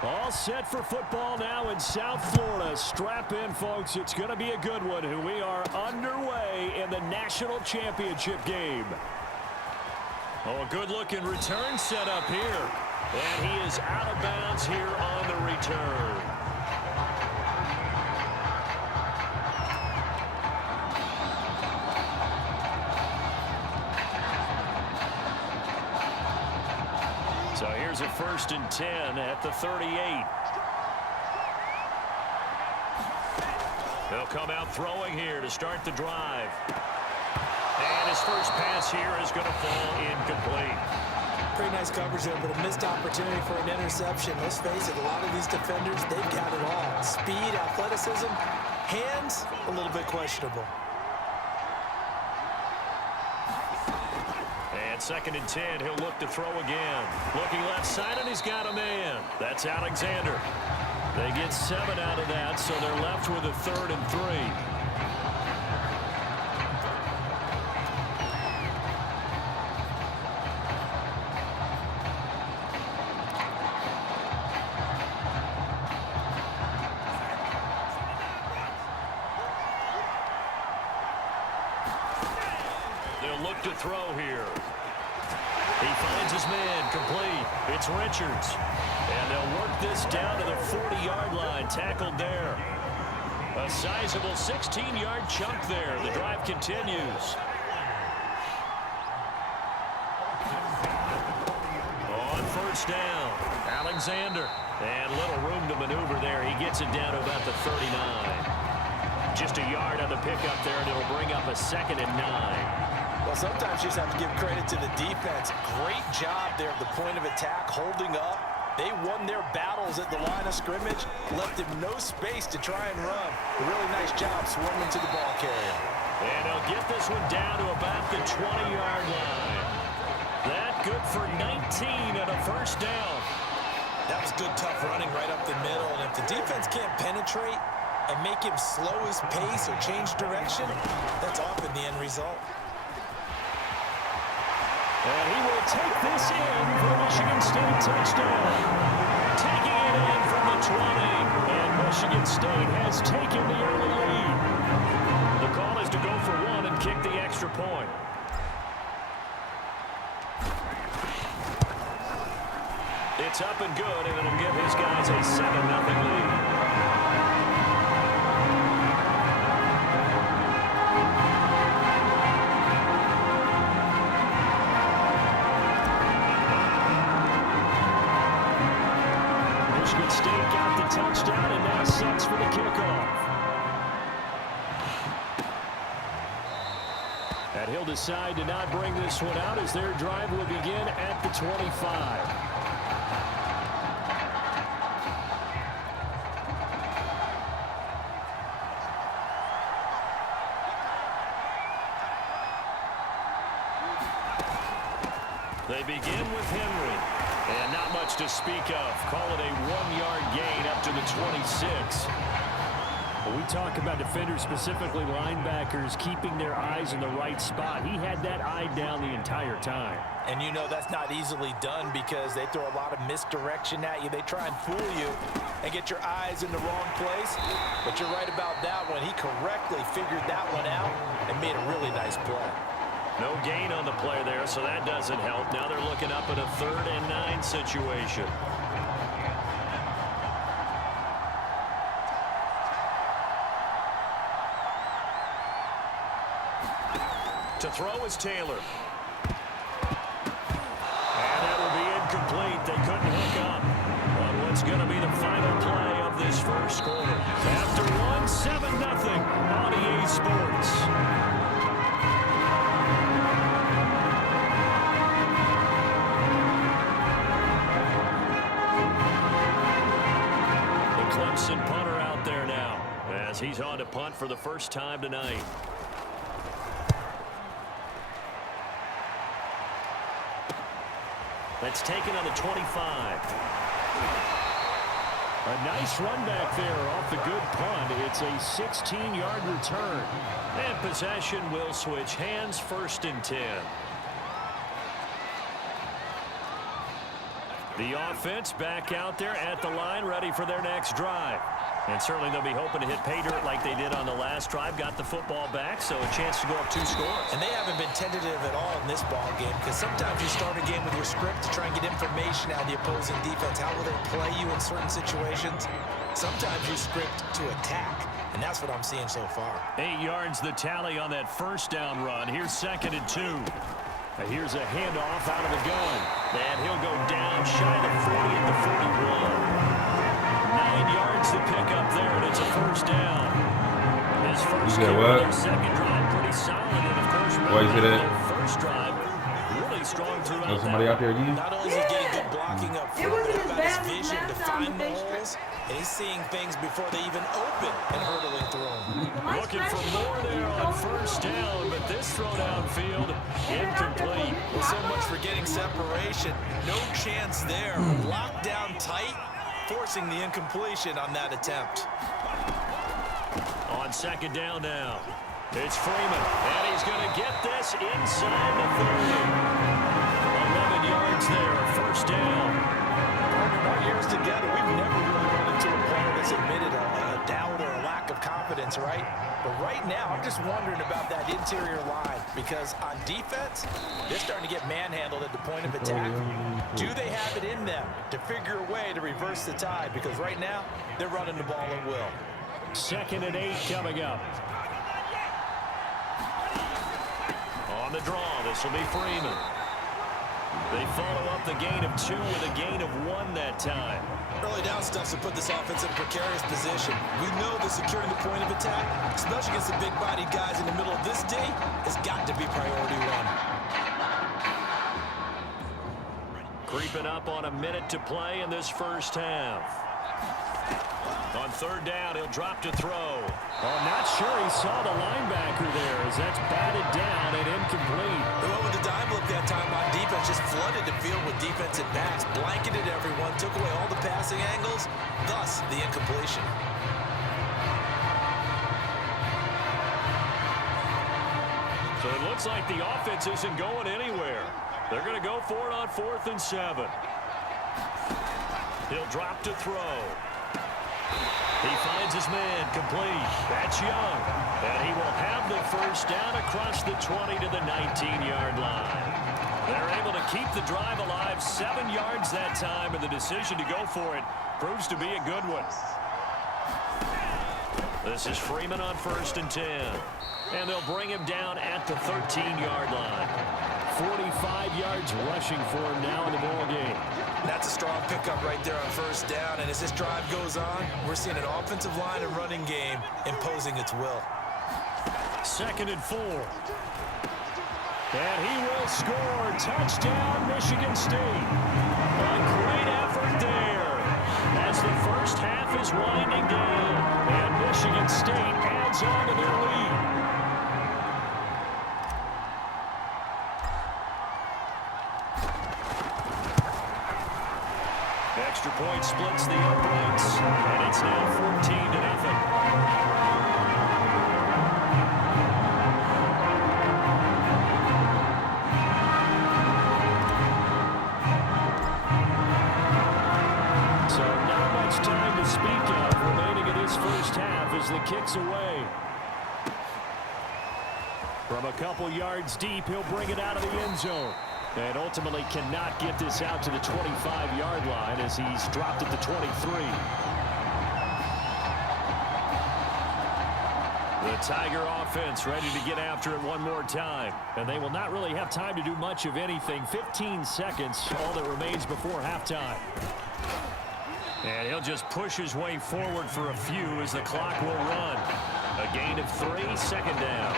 All set for football now in South Florida. Strap in, folks. It's going to be a good one. We are underway in the national championship game. Oh, a good-looking return set up here. And he is out of bounds here on the return. So here's a 1st and 10 at the 38. He'll come out throwing here to start the drive. And his first pass here is going to fall incomplete. Pretty nice coverage there, but a missed opportunity for an interception. Let's face it, a lot of these defenders, they've got it all. Speed, athleticism, hands, a little bit questionable. And 2nd and 10, he'll look to throw again. Looking left side, and he's got a man. That's Alexander. They get 7 out of that, so they're left with a 3rd and 3. They'll look to throw here. He finds his man, complete. It's Richards. And they'll work this down to the 40-yard line, tackled there. A sizable 16-yard chunk there. The drive continues. On 1st down, Alexander. And little room to maneuver there. He gets it down to about the 39. Just a yard on the pickup there, and it'll bring up a 2nd and 9. Well, sometimes you just have to give credit to the defense. Great job there at the point of attack, holding up. They won their battles at the line of scrimmage, left him no space to try and run. A really nice job swarming to the ball carrier. And he'll get this one down to about the 20-yard line. That good for 19 and a 1st down. That was good, tough running right up the middle. And if the defense can't penetrate and make him slow his pace or change direction, that's often the end result. And he will take this in for the Michigan State touchdown. Taking it in from the 20. And Michigan State has taken the early lead. The call is to go for 1 and kick the extra point. It's up and good, and it'll give his guys a 7-0 lead. State got the touchdown and now sets for the kickoff. And he'll decide to not bring this one out as their drive will begin at the 25. They begin with Henry. And not much to speak of. Call it a 1-yard gain up to the 26. When we talk about defenders, specifically linebackers, keeping their eyes in the right spot, he had that eye down the entire time. And you know that's not easily done because they throw a lot of misdirection at you. They try and fool you and get your eyes in the wrong place. But you're right about that one. He correctly figured that one out and made a really nice play. No gain on the play there, so that doesn't help. Now they're looking up at a 3rd and 9 situation. To throw is Taylor. And that will be incomplete. They couldn't hook up on what's going to be the final play of this 1st quarter. After 1, 7-0 on EA Sports. Clemson punter out there now as he's on to punt for the first time tonight. That's taken on the 25. A nice run back there off the good punt. It's a 16-yard return. And possession will switch hands, 1st and 10. The offense back out there at the line, ready for their next drive. And certainly they'll be hoping to hit pay dirt like they did on the last drive. Got the football back, so a chance to go up 2 scores. And they haven't been tentative at all in this ball game, because sometimes you start a game with your script to try and get information out of the opposing defense. How will they play you in certain situations? Sometimes you script to attack, and that's what I'm seeing so far. 8 yards the tally on that first down run. Here's 2nd and 2. Here's a handoff out of the gun. And he'll go down shy of 40 at the 41. 9 yards to pick up there, and it's a first down. His first carry, second drive, pretty solid. And of course, first drive, really strong throughout. Somebody out there again? Not only is he getting good blocking up front, but about his vision to find the holes, and he's seeing things before they even open and hurdling through them. Looking for more there on first down, but this throw downfield incomplete. Well, so much for getting separation. No chance there. Locked down tight, forcing the incompletion on that attempt. On 2nd down now, it's Freeman, and he's going to get this inside the 30. 11 yards there, first down. In our years together, we've never really run into a player that's admitted a doubt or a lack of confidence, right? But right now, I'm just wondering about that interior line, because on defense, they're starting to get manhandled at the point of attack. Do they have it in them to figure a way to reverse the tide? Because right now, they're running the ball at will. 2nd and 8 coming up. On the draw, this will be Freeman. They follow up the gain of 2 with a gain of 1 that time. Early down stuff to put this offense in a precarious position. We know that securing the point of attack, especially against the big-bodied guys in the middle of this D, has got to be priority 1. Creeping up on a minute to play in this first half. On 3rd down, he'll drop to throw. I'm not sure he saw the linebacker there as that's batted down and incomplete. They went with the dime look that time on defense, just flooded the field with defensive backs, blanketed everyone, took away all the passing angles, thus the incompletion. So it looks like the offense isn't going anywhere. They're going to go for it on 4th and 7. He'll drop to throw. He finds his man, complete. That's Young. And he will have the first down across the 20 to the 19-yard line. They're able to keep the drive alive, 7 yards that time, and the decision to go for it proves to be a good one. This is Freeman on 1st and 10. And they'll bring him down at the 13-yard line. 45 yards rushing for him now in the ball game. That's a strong pickup right there on 1st down. And as this drive goes on, we're seeing an offensive line and running game imposing its will. 2nd and 4. And he will score. Touchdown, Michigan State. A great effort there as the first half is winding down. And Michigan State adds on to their lead. Extra point splits the uprights, and it's now 14-0. So not much time to speak of remaining in this first half as the kick's away. From a couple yards deep, he'll bring it out of the end zone. And ultimately cannot get this out to the 25-yard line as he's dropped at the 23. The Tiger offense ready to get after it one more time. And they will not really have time to do much of anything. 15 seconds, all that remains before halftime. And he'll just push his way forward for a few as the clock will run. A gain of 3, 2nd down.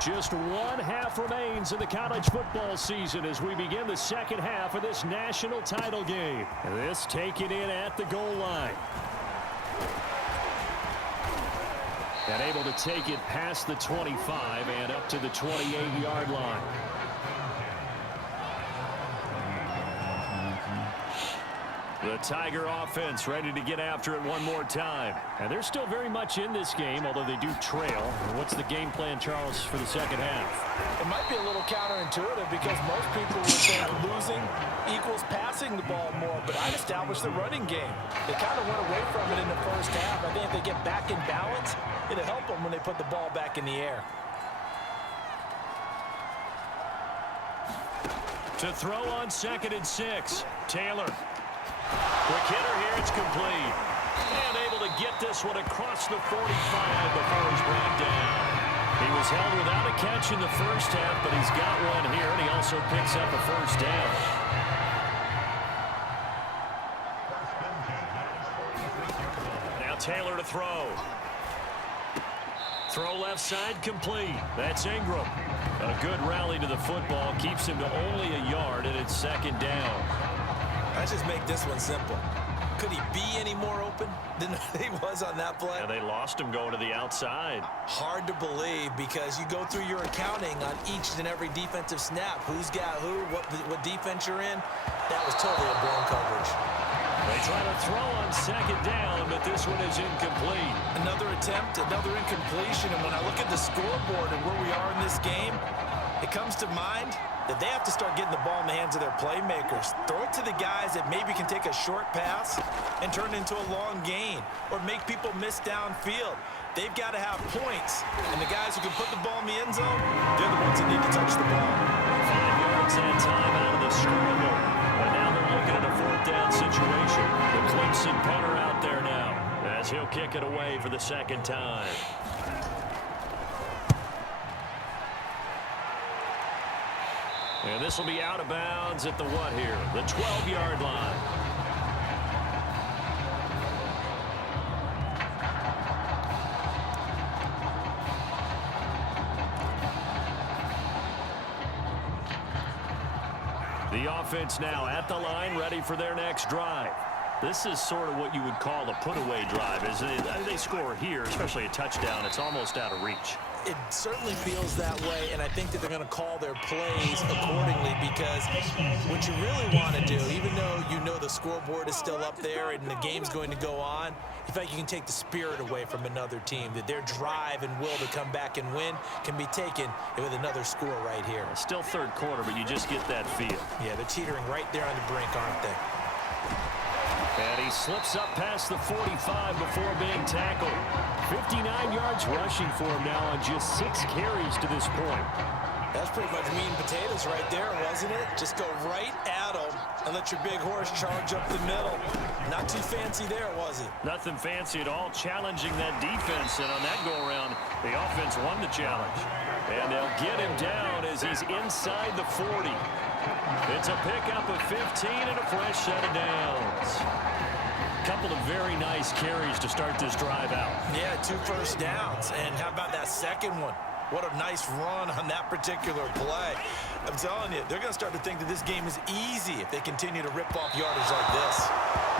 Just one half remains in the college football season as we begin the second half of this national title game. This taken in at the goal line. And able to take it past the 25 and up to the 28-yard line. The Tiger offense ready to get after it one more time. And they're still very much in this game, although they do trail. What's the game plan, Charles, for the second half? It might be a little counterintuitive because most people would think losing equals passing the ball more, but I'd establish the running game. They kind of went away from it in the first half. I think if they get back in balance, it'll help them when they put the ball back in the air. To throw on 2nd and 6, Taylor. Quick hitter here, it's complete. And able to get this one across the 45 before he's brought down. He was held without a catch in the first half, but he's got one here, and he also picks up a first down. Now Taylor to throw. Throw left side complete. That's Ingram. A good rally to the football keeps him to only a yard, and it's 2nd down. Let's just make this one simple. Could he be any more open than he was on that play? And they lost him going to the outside. Hard to believe because you go through your accounting on each and every defensive snap. Who's got who, what defense you're in. That was totally a blown coverage. They try to throw on 2nd down, but this one is incomplete. Another attempt, another incompletion. And when I look at the scoreboard and where we are in this game, it comes to mind that they have to start getting the ball in the hands of their playmakers. Throw it to the guys that maybe can take a short pass and turn it into a long gain or make people miss downfield. They've got to have points. And the guys who can put the ball in the end zone, they're the ones that need to touch the ball. 5 yards that time out of the scramble. But now they're looking at a 4th down situation. The Clemson punter out there now as he'll kick it away for the 2nd time. And this will be out of bounds at the what here? The 12-yard line. The offense now at the line, ready for their next drive. This is sort of what you would call a put-away drive, isn't it? They score here, especially a touchdown. It's almost out of reach. It certainly feels that way, and I think that they're going to call their plays accordingly because what you really want to do, even though you know the scoreboard is still up there and the game's going to go on, you feel like you can take the spirit away from another team, that their drive and will to come back and win can be taken with another score right here. Still 3rd quarter, but you just get that feel. Yeah, they're teetering right there on the brink, aren't they? And he slips up past the 45 before being tackled. 59 yards rushing for him now on just 6 carries to this point. That's pretty much meat and potatoes right there, wasn't it? Just go right at them and let your big horse charge up the middle. Not too fancy there, was it? Nothing fancy at all, challenging that defense. And on that go-around, the offense won the challenge. And they'll get him down as he's inside the 40. It's a pickup of 15 and a fresh set of downs. Couple of very nice carries to start this drive out. Yeah, 2 first downs. And how about that second one? What a nice run on that particular play. I'm telling you, they're going to start to think that this game is easy if they continue to rip off yardage like this.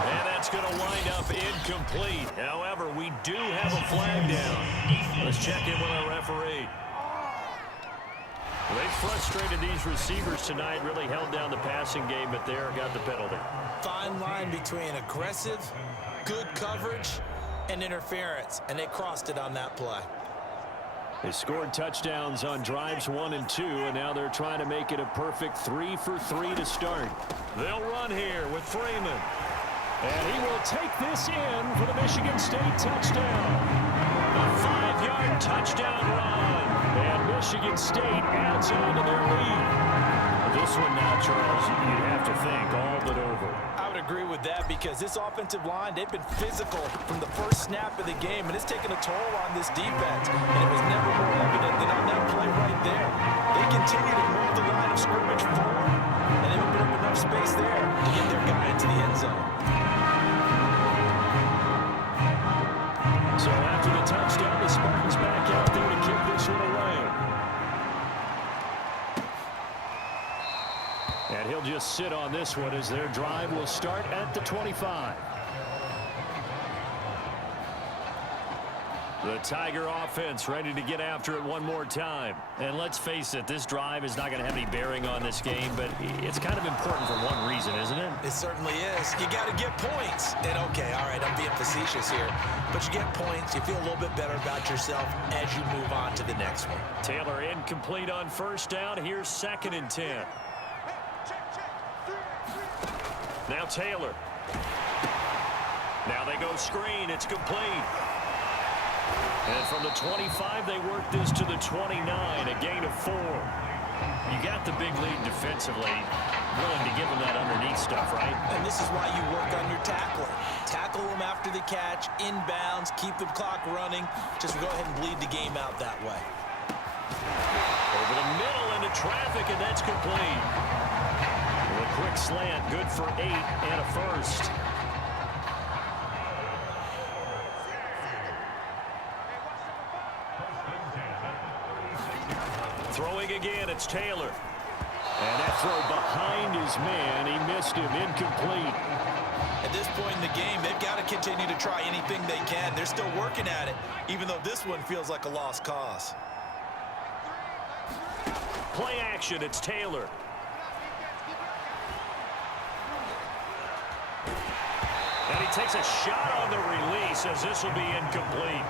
And that's going to wind up incomplete. However, we do have a flag down. Let's check in with our referee. They frustrated these receivers tonight, really held down the passing game, but there got the penalty. Fine line between aggressive, good coverage, and interference, and they crossed it on that play. They scored touchdowns on drives 1 and 2, and now they're trying to make it a perfect 3 for 3 to start. They'll run here with Freeman. And he will take this in for the Michigan State touchdown. A 5-yard touchdown run. And Michigan State adds on to their lead. This one now, Charles, you'd have to think all but over. I would agree with that because this offensive line, they've been physical from the first snap of the game, and it's taken a toll on this defense. And it was never more evident than on that play right there. They continue to move the line of scrimmage forward, and they open up enough space there to get their guy into the end zone. So after the touchdown, the Spartans back out there to kick this one away. And he'll just sit on this one as their drive will start at the 25. The Tiger offense ready to get after it one more time. And let's face it, this drive is not going to have any bearing on this game, but it's kind of important for one reason, isn't it? It certainly is. You got to get points. And okay, all right, I'm being facetious here, but you get points, you feel a little bit better about yourself as you move on to the next one. Taylor incomplete on first down. Here's 2nd and 10. Now Taylor. Now they go screen. It's complete. And from the 25, they work this to the 29, a gain of 4. You got the big lead defensively, willing to give them that underneath stuff, right? And this is why you work on your tackling. Tackle them after the catch, inbounds, keep the clock running. Just go ahead and bleed the game out that way. Over the middle into traffic, and that's complete. With a quick slant, good for 8 and a first. Throwing again, it's Taylor. And that throw behind his man, he missed him, incomplete. At this point in the game, they've got to continue to try anything they can. They're still working at it, even though this one feels like a lost cause. Play action, it's Taylor. And he takes a shot on the release as this will be incomplete.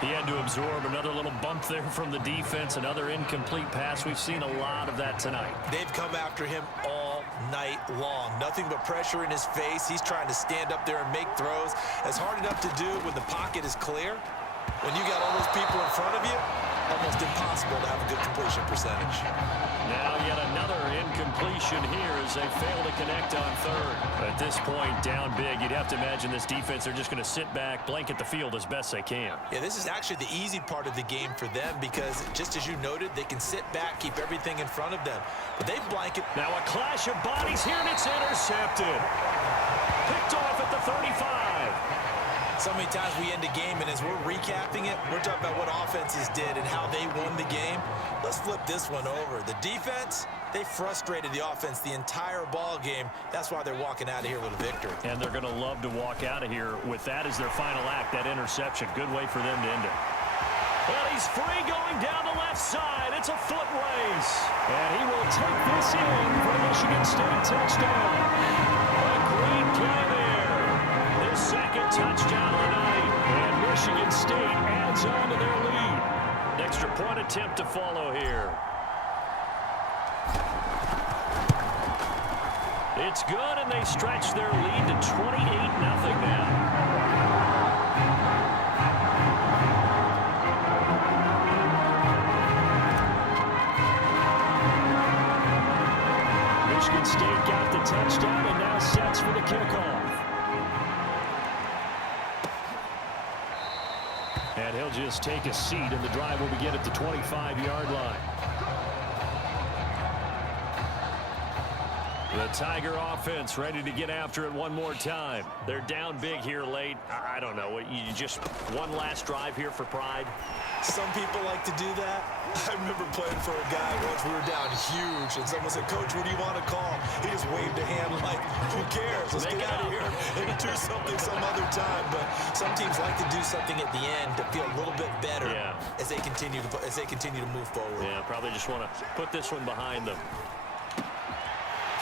He had to absorb another little bump there from the defense, another incomplete pass. We've seen a lot of that tonight. They've come after him all night long. Nothing but pressure in his face. He's trying to stand up there and make throws. It's hard enough to do when the pocket is clear. When you got all those people in front of you, almost impossible to have a good completion percentage. Now yet another incompletion here as they fail to connect on third. At this point, down big, you'd have to imagine this defense, they're just going to sit back, blanket the field as best they can. Yeah, this is actually the easy part of the game for them because, just as you noted, they can sit back, keep everything in front of them. But they blanket. Now a clash of bodies here, and it's intercepted. Picked off at the 35. So many times we end a game, and as we're recapping it, we're talking about what offenses did and how they won the game. Let's flip this one over. The defense, they frustrated the offense the entire ball game. That's why they're walking out of here with a victory. And they're going to love to walk out of here with that as their final act, that interception. Good way for them to end it. Well, he's free going down the left side. It's a foot race. And he will take this in for the Michigan State touchdown. A great play there. His second touchdown of the night. And Michigan State adds on to their lead. Extra point attempt to follow here. It's good, and they stretch their lead to 28-0 now. Michigan State got the touchdown and now sets for the kickoff. And he'll just take a seat, and the drive will begin at the 25-yard line. The Tiger offense ready to get after it one more time. They're down big here late. I don't know. You just one last drive here for pride? Some people like to do that. I remember playing for a guy once. We were down huge, and someone said, "Coach, what do you want to call?" He just waved a hand like, "Who cares? Let's get out of here and do something some other time." But some teams like to do something at the end to feel a little bit better as they continue to move forward. Yeah, probably just want to put this one behind them.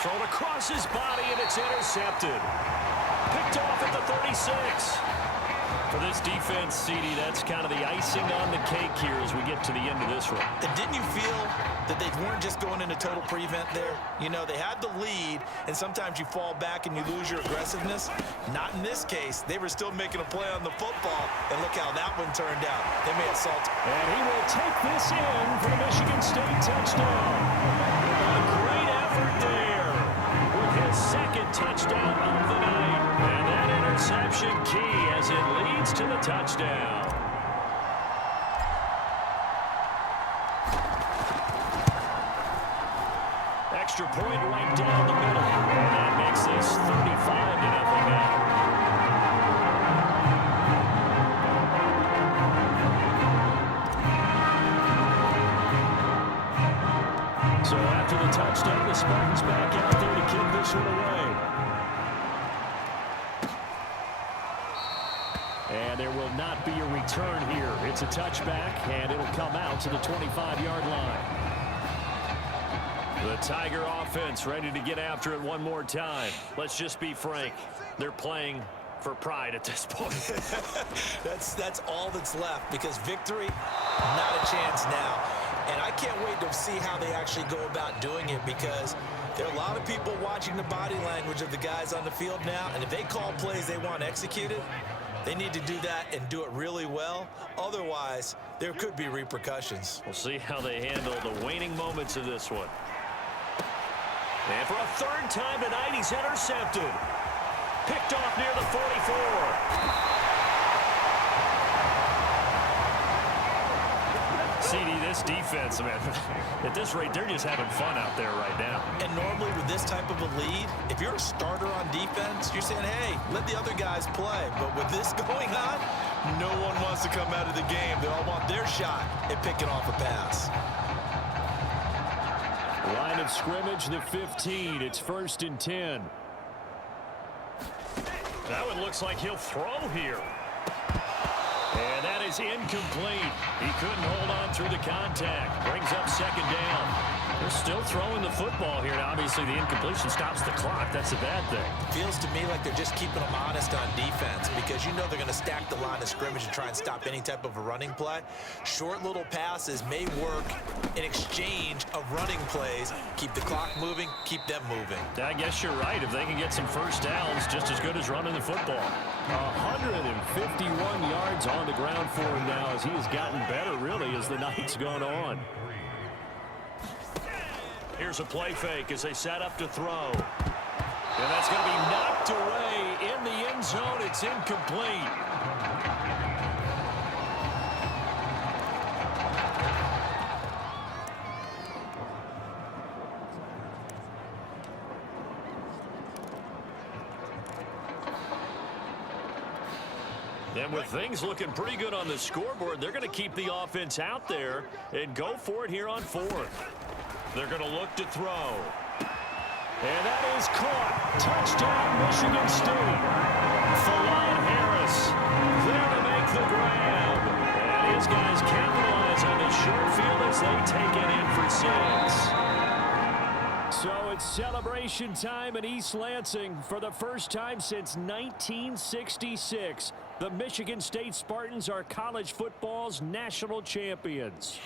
Thrown across his body, and it's intercepted. Picked off at the 36. For this defense, CD, that's kind of the icing on the cake here as we get to the end of this one. And didn't you feel that they weren't just going into total prevent there? You know, they had the lead, and sometimes you fall back and you lose your aggressiveness. Not in this case. They were still making a play on the football, and look how that one turned out. They may have salted. And he will take this in for the Michigan State touchdown. A great effort there with his second touchdown of the night. And that interception key as it leads to the touchdown. Extra point right down the middle. And that makes this 35-0 now. So after the touchdown, the Spartans back out there to kick this one away. And there will not be a return here. It's a touchback, and it'll come out to the 25-yard line. The Tiger offense ready to get after it one more time. Let's just be frank. They're playing for pride at this point. That's all that's left, because victory, not a chance now. And I can't wait to see how they actually go about doing it, because there are a lot of people watching the body language of the guys on the field now, and if they call plays they want executed, they need to do that and do it really well. Otherwise, there could be repercussions. We'll see how they handle the waning moments of this one. And for a third time tonight, he's intercepted. Picked off near the 44. CD, this defense, man, at this rate, they're just having fun out there right now. And normally with this type of a lead, if you're a starter on defense, you're saying, hey, let the other guys play. But with this going on, no one wants to come out of the game. They all want their shot at picking off a pass. Line of scrimmage, the 15. It's 1st and 10. That one looks like he'll throw here. And that is incomplete. He couldn't hold on through the contact. Brings up 2nd down. They're still throwing the football here. Now, obviously, the incompletion stops the clock. That's a bad thing. Feels to me like they're just keeping them honest on defense, because you know they're going to stack the line of scrimmage and try and stop any type of a running play. Short little passes may work in exchange of running plays. Keep the clock moving, keep them moving. I guess you're right. If they can get some first downs, just as good as running the football. 151 yards on the ground for him now, as he has gotten better, really, as the night's gone on. Here's a play fake as they set up to throw. And that's going to be knocked away in the end zone. It's incomplete. And with things looking pretty good on the scoreboard, they're going to keep the offense out there and go for it here on 4th. They're going to look to throw. And that is caught. Touchdown, Michigan State. Fallon Harris there to make the grab. And his guys capitalize on the short field as they take it in for 6. So it's celebration time in East Lansing for the first time since 1966. The Michigan State Spartans are college football's national champions.